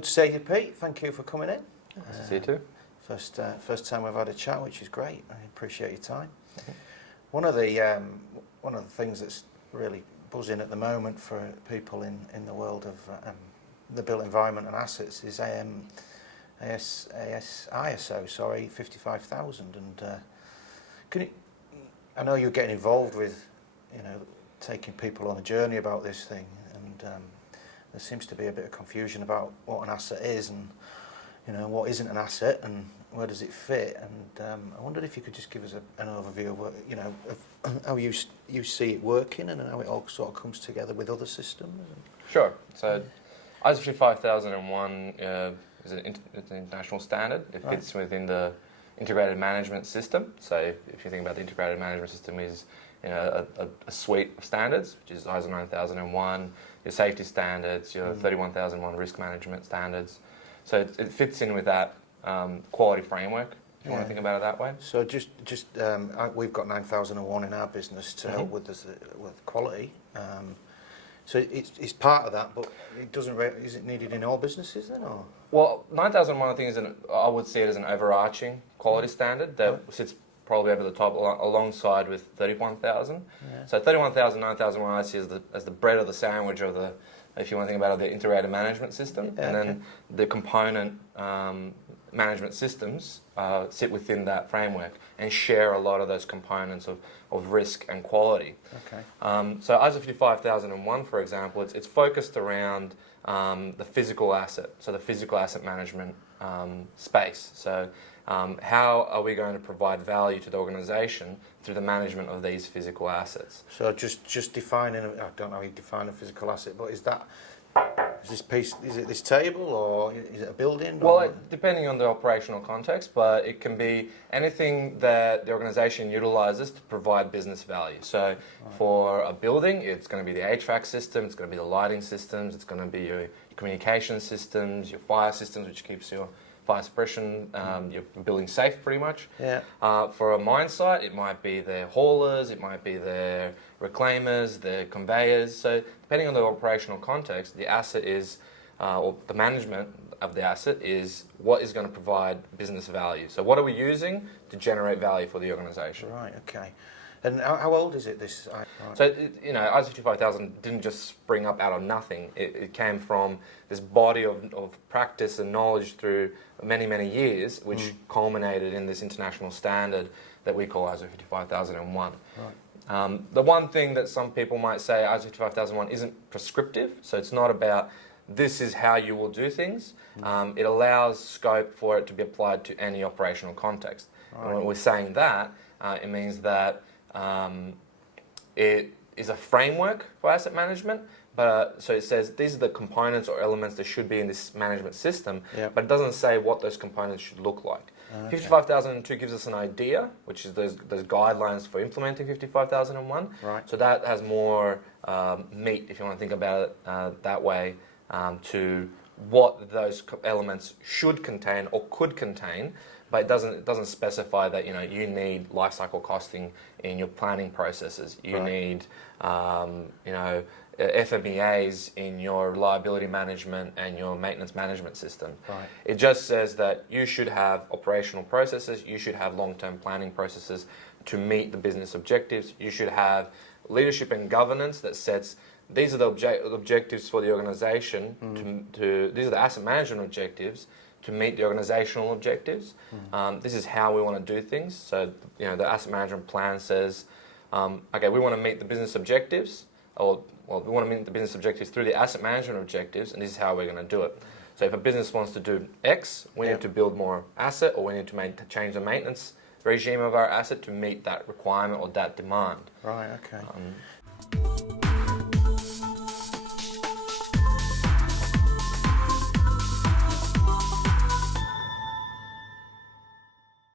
Good to see you, Pete. Thank you for coming in. Nice to see you too. First time we've had a chat, which is great. I appreciate your time. One of the things that's really buzzing at the moment for people in the world of the built environment and assets is ISO 55,000. And I know you're getting involved with, taking people on a journey about this thing, and there seems to be a bit of confusion about what an asset is and what isn't an asset and where does it fit. And I wondered if you could just give us an overview of what, of how you see it working and how it all sort of comes together with other systems. Sure. So ISO 55001 is an international standard. It fits within the integrated management system. So if you think about the integrated management system is a suite of standards, which is ISO 9001, your safety standards, your 31001 risk management standards. So it fits in with that quality framework, if you want to think about it that way. So we've got 9001 in our business to help with quality. So it's part of that, but it doesn't. Is it needed in all businesses then, or? Well, 9001 I think I would see it as an overarching quality standard that sits probably over the top alongside with 31,000. Yeah. So 31,000, 9001 I see as the bread of the sandwich of the, if you want to think about it, the integrated management system, and then the component management systems sit within that framework and share a lot of those components of risk and quality. Okay. So ISO 55001, for example, it's focused around the physical asset, so the physical asset management space. So how are we going to provide value to the organisation through the management of these physical assets? So just defining, I don't know how you define a physical asset, but is it this table or is it a building? Well, depending on the operational context, but it can be anything that the organisation utilises to provide business value. So for a building, it's going to be the HVAC system, it's going to be the lighting systems, it's going to be your communication systems, your fire systems, which keeps your fire suppression, your building safe pretty much. Yeah. For a mine site, it might be their haulers, it might be their reclaimers, their conveyors. So depending on the operational context, the asset is, or the management of the asset is what is going to provide business value. So what are we using to generate value for the organisation? Right, okay. And how old is it, this? So, ISO 55000 didn't just spring up out of nothing. It came from this body of practice and knowledge through many, many years, which culminated in this international standard that we call ISO 55001. Right. The one thing that some people might say, ISO 55001 isn't prescriptive, so it's not about this is how you will do things. It allows scope for it to be applied to any operational context. Right. And when we're saying that, it means that it is a framework for asset management, but so it says these are the components or elements that should be in this management system, but it doesn't say what those components should look like. 55002 gives us an idea, which is those guidelines for implementing 55001. Right. So that has more meat, if you want to think about it that way, to what those elements should contain or could contain. But it doesn't specify that you need life cycle costing in your planning processes. You need FMEAs in your reliability management and your maintenance management system. Right. It just says that you should have operational processes. You should have long-term planning processes to meet the business objectives. You should have leadership and governance that sets these are the objectives for the organisation. These are the asset management objectives to meet the organisational objectives. This is how we want to do things. So, the asset management plan says, okay, we want to meet the business objectives, we want to meet the business objectives through the asset management objectives, and this is how we're going to do it. So if a business wants to do X, we need to build more asset, or we need to change the maintenance regime of our asset to meet that requirement or that demand. Right, okay.